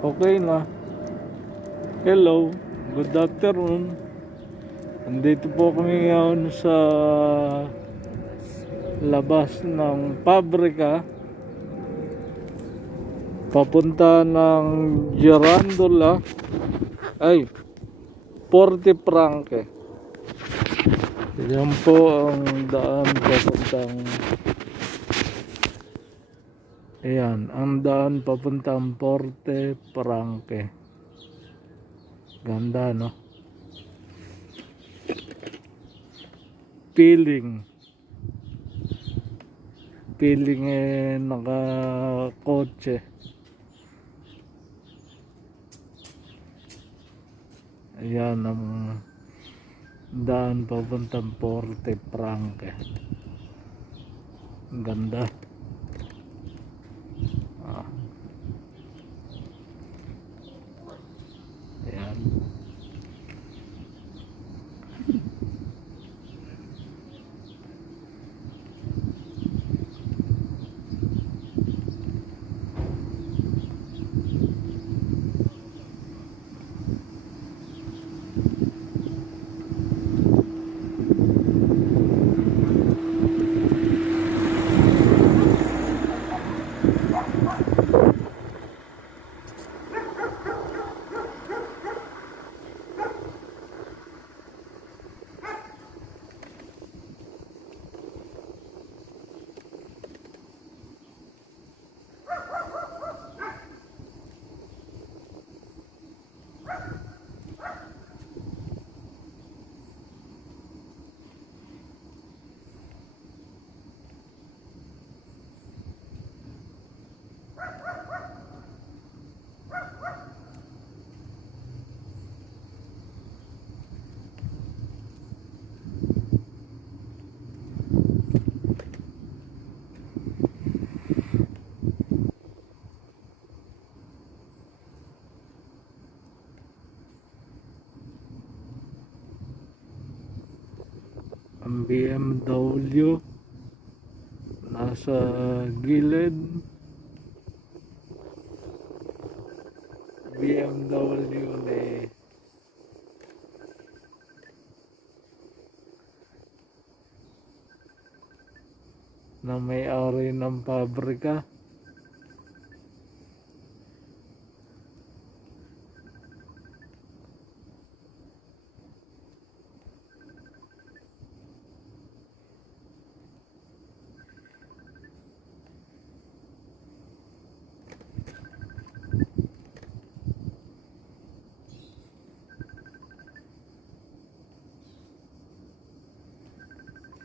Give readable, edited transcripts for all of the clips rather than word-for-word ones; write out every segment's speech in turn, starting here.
Okay na. Hello, good afternoon. Andito po kami ngayon sa labas ng pabrika. Papunta ng Girandola. Ay, Porte Franque. Yan po ang daan papuntang... Ayan, ang daan papuntang Porte Franque. Ganda, no? Feeling nakakotse. Ayan ang daan papuntang Porte Franque. Ang ganda. Ayan. Ang BMW nasa gilid. BMW na may-ari ng pabrika.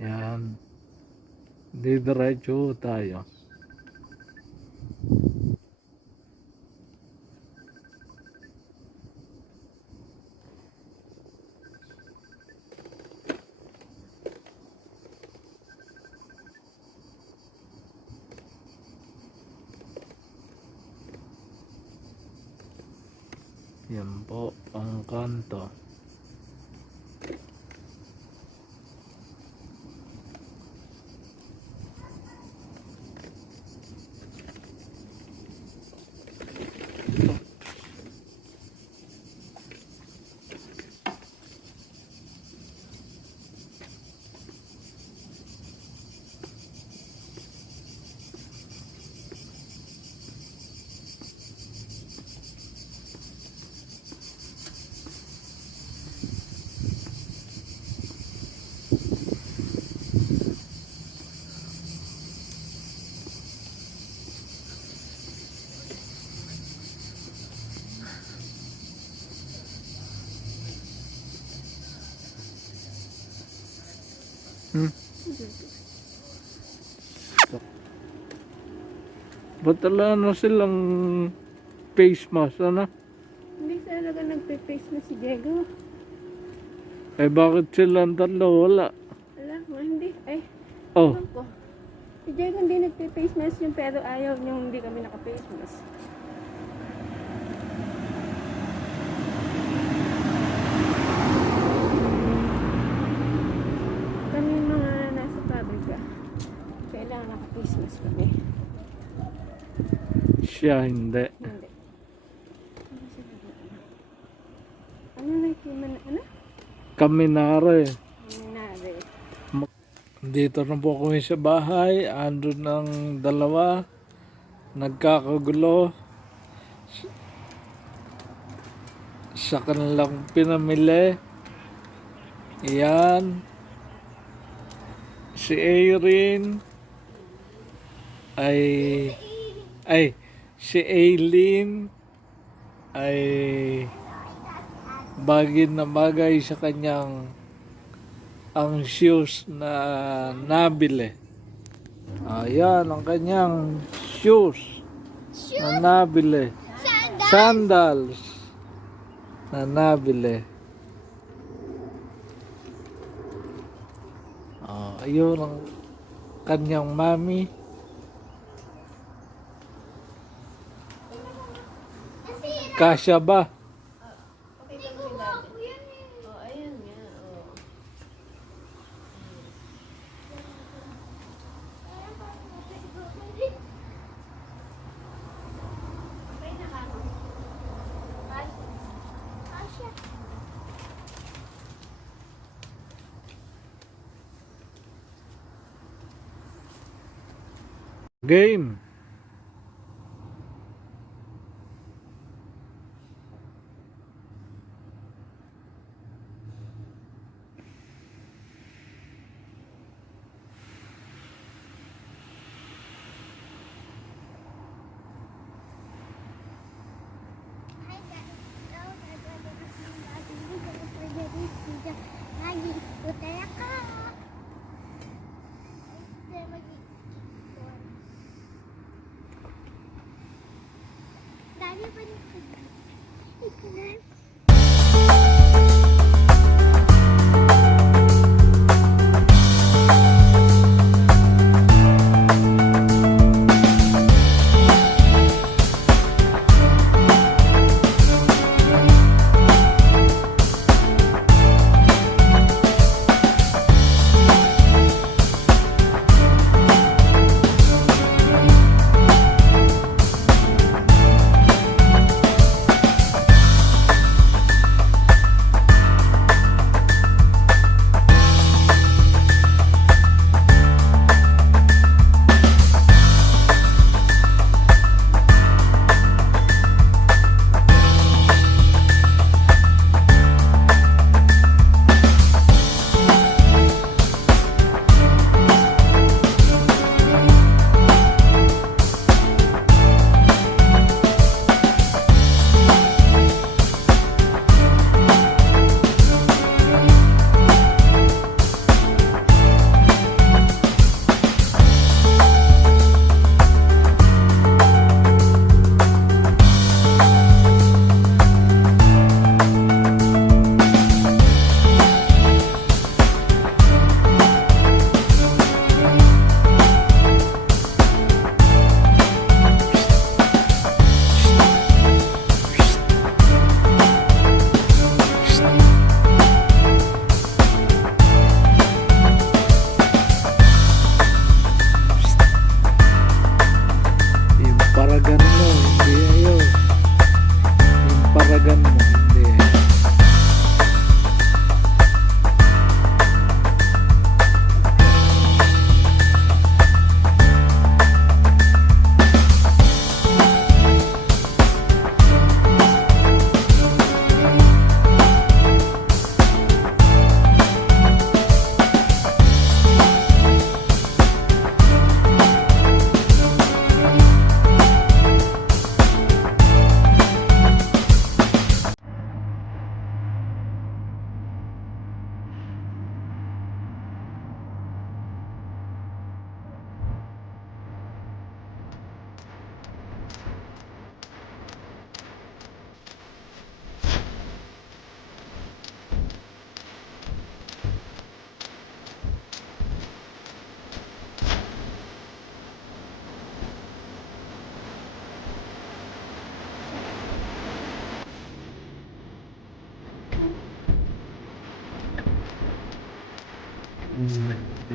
Yan. Didiretso tayo. Yan po ang kanto. Ba't wala na silang face mask, ano? Hindi talaga nagpe-face na si Diego. Eh bakit silang tatlo wala? Wala, hindi. Ay, Oh, ewan ko. Si Diego hindi nagpe-face mask yun, pero ayaw niyong hindi kami naka-face mask. Kami mga nasa pabrika, kailangan naka-face mask kami. siya hindi. Hindi. Ano na ano? Kaminare. Minare. Dito na po kami sa bahay. Andun ng dalawa. Nagkakagulo sa kanilang pinamili. Yan. Si Erin si Aileen ay bagay na bagay sa kanyang ang shoes na nabili. Ayan ang kanyang shoes na nabili. Sandals na nabili. Ayun ang kanyang mami. Kasya ba? Okay lang yung dati. Oh, ayun nga. Oh. Okay na ka. Kasya. Game. Lagi utara ka. Dali pa rin. Paragan mo, hindi ayaw. Yung paragan mo, hindi.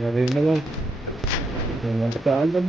Yari na lang. Walang kaalam.